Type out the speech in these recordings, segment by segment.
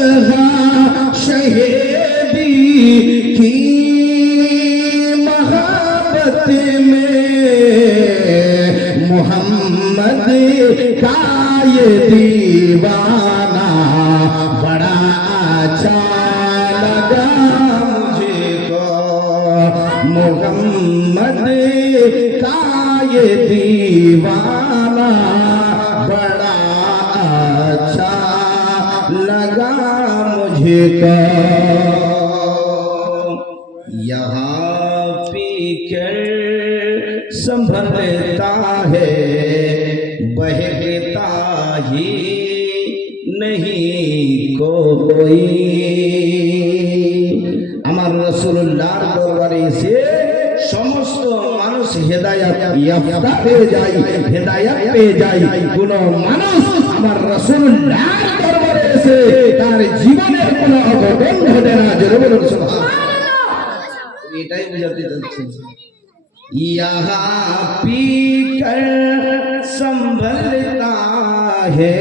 लम्हा शहीदी की मोहब्बत में मोहम्मद का ये दीवाना बड़ा अच्छा लगा मुझको। मोहम्मद का ये दीवाना बड़ा अच्छा लगा मुझको। यहाँ पीकर संभलता है बहकता ही नहीं कोई। আমার রাসূলুল্লাহর দরবারে এসে সমস্ত মানুষ হেদায়েত ইয়াফতা পেয়ে যায়, হেদায়েত পেয়ে যায়। কোন মানুষ আমার রাসূলুল্লাহর দরবারে এসে তার জীবনের কোনো অঘটন ঘটে না। জোরে বলুন সুবহানাল্লাহ। এটাই বোঝাতে চাচ্ছি। यहाँ पीकर संभलता है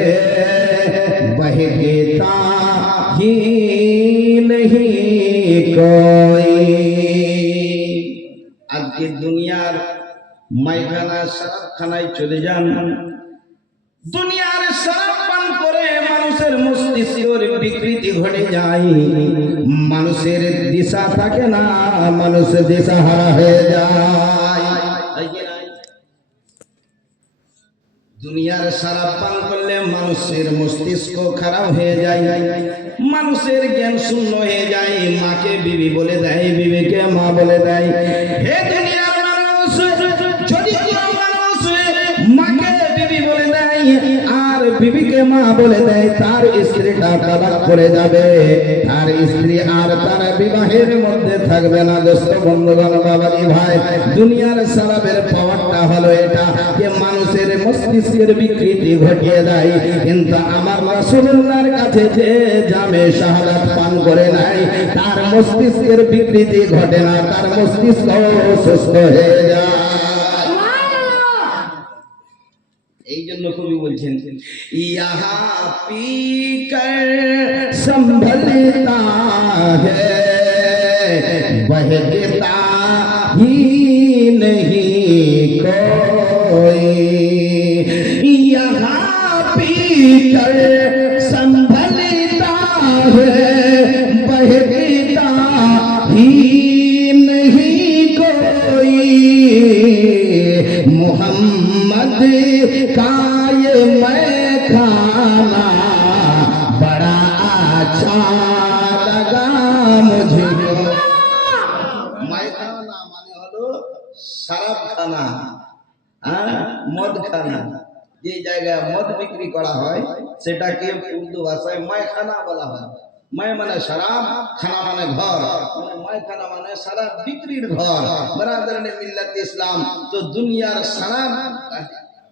बहकता ही नहीं कोई। আজকে দুনিয়ার মাইখানা শরাবখানায় চলে যান, দুনিয়ার শরাব পান করে মানুষের মস্তিষ্কের বিকৃতি ঘটে যায়, মানুষের দিশা থাকে না, মানুষ দিশাহারা হয়ে যায়। দুনিয়ার শরাব পান করলে মানুষের মস্তিষ্ক খারাপ হয়ে যায়, মানুষের জ্ঞান শূন্য হয়ে যায়। মাকে বিবি বলে দেয়, বিবিকে মা বলে দেয়। হে দুনিয়ার মানুষ, যদি কোনো মানুষ মাকে বিবি বলে দেয় আর বিবিকে মা বলে দেয়, তার স্ত্রীটা তালাক করে যাবে, তার স্ত্রী আর তার বিবাহের মধ্যে থাকবে না। দোস্ত বন্ধুগণ, বাবাজি ভাই, দুনিয়ার শরাবের পাওয়ারটা হলো এটা যে মানুষের মস্তিষ্কের বিকৃতি ঘটিয়ে দেয়। কিন্তু আমার রাসূলুল্লাহর কাছে যে জামে শাহাদাত পান করে নাই, তার মস্তিষ্কের বিকৃতি ঘটে না, তার মস্তিষ্ক সুস্থ হয়ে যায়। এই জন্য কবি বলছেন, ইহা পীকর সম্ভলতা হ্যায় বহকতা হি नहीं कोई। यहाँ पीकर संभलता है बहकता ही नहीं कोई। मोहम्मद का ये मैखाना बड़ा अच्छा लगा मुझे। मैखाना माने हलो शराब खाना, মদ খানা। যে জায়গায় মদ বিক্রি করা হয় সেটাকে উর্দু ভাষায় মায়খানা বলা হয়। মায় মানে শরাব, খানা মানে ঘর, মানে মায়খানা মানে শরাব বিক্রির ঘর। বরাদরনে মিল্লাত ইসলাম, তো দুনিয়ার শরাব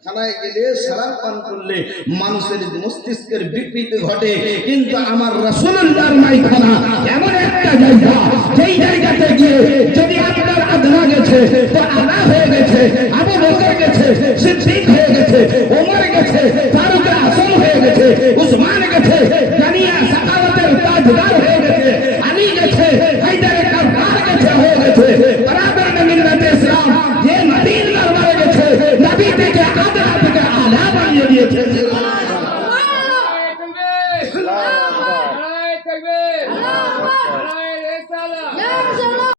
খানায় গেলে, শরাব পান করলে মানুষের মস্তিষ্কের বিকৃতি ঘটে। কিন্তু আমার রাসূলুল্লাহর মাইখানা এমন একটা জায়গা, যেই জায়গাতে গিয়ে যদি আপনার আদনা গেছে তো আলা হয়ে গেছে, আবু বকর গেছে, সিদ্দিক হয়ে গেছে, ওমর গেছে, ফারুক আজম হয়ে গেছে, উসমান গেছে, দুনিয়া সাকাওয়াতের তাজদার হয়ে গেছে, আলী গেছে, হায়দার কারবার গেছে, হয়ে গেছে। বরাবর মিল্লাত ইসলাম যে নবীর দরবারে গেছে, নবী থেকে আদরা থেকে আলা বানিয়ে দিয়েছে।